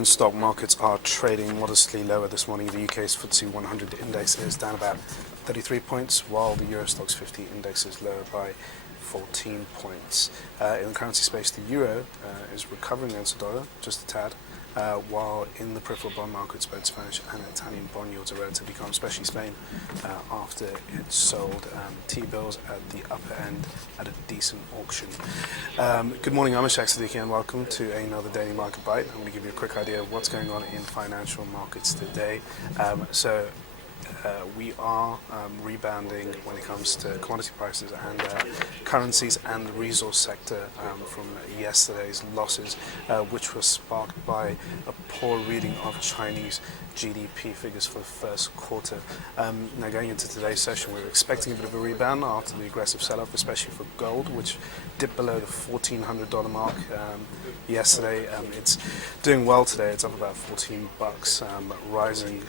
European stock markets are trading modestly lower this morning. The UK's FTSE 100 index is down about 33 points, while the Euro Stoxx 50 index is lower by 14 points. In the currency space, the euro is recovering against the dollar just a tad, while in the peripheral bond markets, both Spanish and Italian bond yields are relatively calm, especially Spain, after it sold T-bills at the upper end at a decent auction. Good morning, I'm Ishaq, Siddiqi, and welcome to another Daily Market Bite. I'm going to give you a quick idea of what's going on in financial markets today. We are rebounding when it comes to commodity prices and currencies and the resource sector from yesterday's losses, which was sparked by a poor reading of Chinese GDP figures for the first quarter. Now going into today's session, we're expecting a bit of a rebound after the aggressive sell-off, especially for gold, which dipped below the $1,400 mark yesterday. It's doing well today. It's up about $14, rising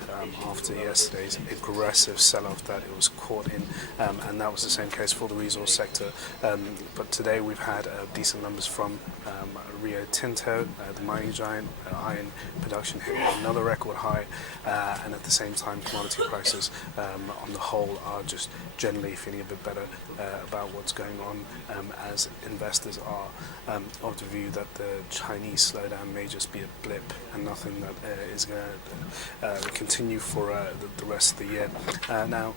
after yesterday's aggressive sell-off that it was caught in, and that was the same case for the resource sector. But today we've had decent numbers from Rio Tinto, the mining giant. Iron production hit another record high, and at the same time commodity prices on the whole are just generally feeling a bit better about what's going on, as investors are of the view that the Chinese slowdown may just be a blip and nothing that is going to continue for the rest of the year. Now,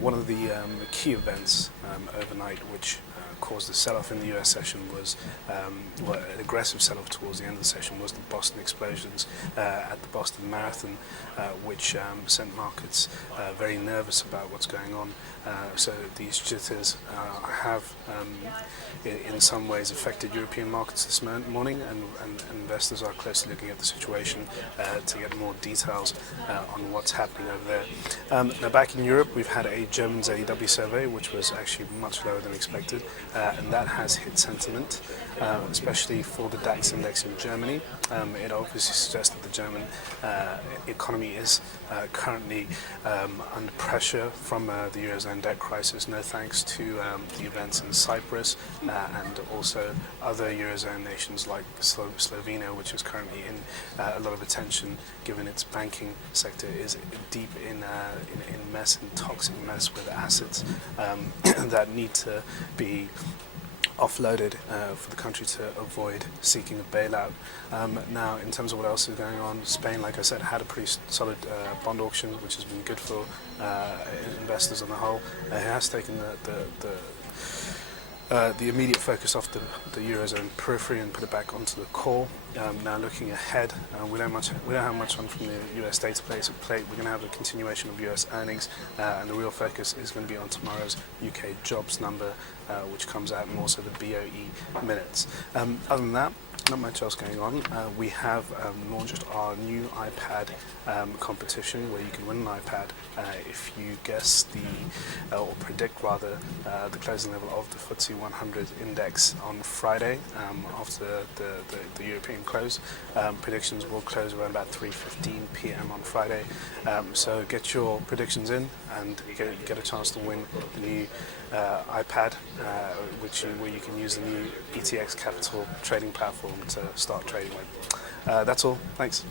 one of the key events overnight which caused the sell-off in the US session was, an aggressive sell-off towards the end of the session was the Boston explosions at the Boston Marathon, which sent markets very nervous about what's going on. So these jitters have in some ways affected European markets this morning, and investors are closely looking at the situation to get more details on what's happening over there. Now back in Europe, we've had a German ZEW survey which was actually much lower than expected, and that has hit sentiment, especially for the DAX index in Germany. It obviously suggests that the German economy is currently under pressure from the Eurozone debt crisis, no thanks to the events in Cyprus and also other Eurozone nations like Slovenia, which is currently in a lot of attention given its banking sector is deep in mess and toxic mess with assets that need to be offloaded for the country to avoid seeking a bailout. Now, in terms of what else is going on, Spain, like I said, had a pretty solid bond auction, which has been good for investors on the whole. It has taken the immediate focus off the Eurozone periphery and put it back onto the core. Now looking ahead, we don't have much on from the US data plate. We're going to have a continuation of US earnings, and the real focus is going to be on tomorrow's UK jobs number, which comes out, and also the BOE minutes. Other than that, not much else going on. We have launched our new iPad competition where you can win an iPad if you guess or predict rather the closing level of the FTSE 100 index on Friday after the European close. Predictions will close around about 3:15 p.m. on Friday. So get your predictions in and you get a chance to win the new iPad, where you can use the new ETX capital trading platform to start trading with. That's all. Thanks.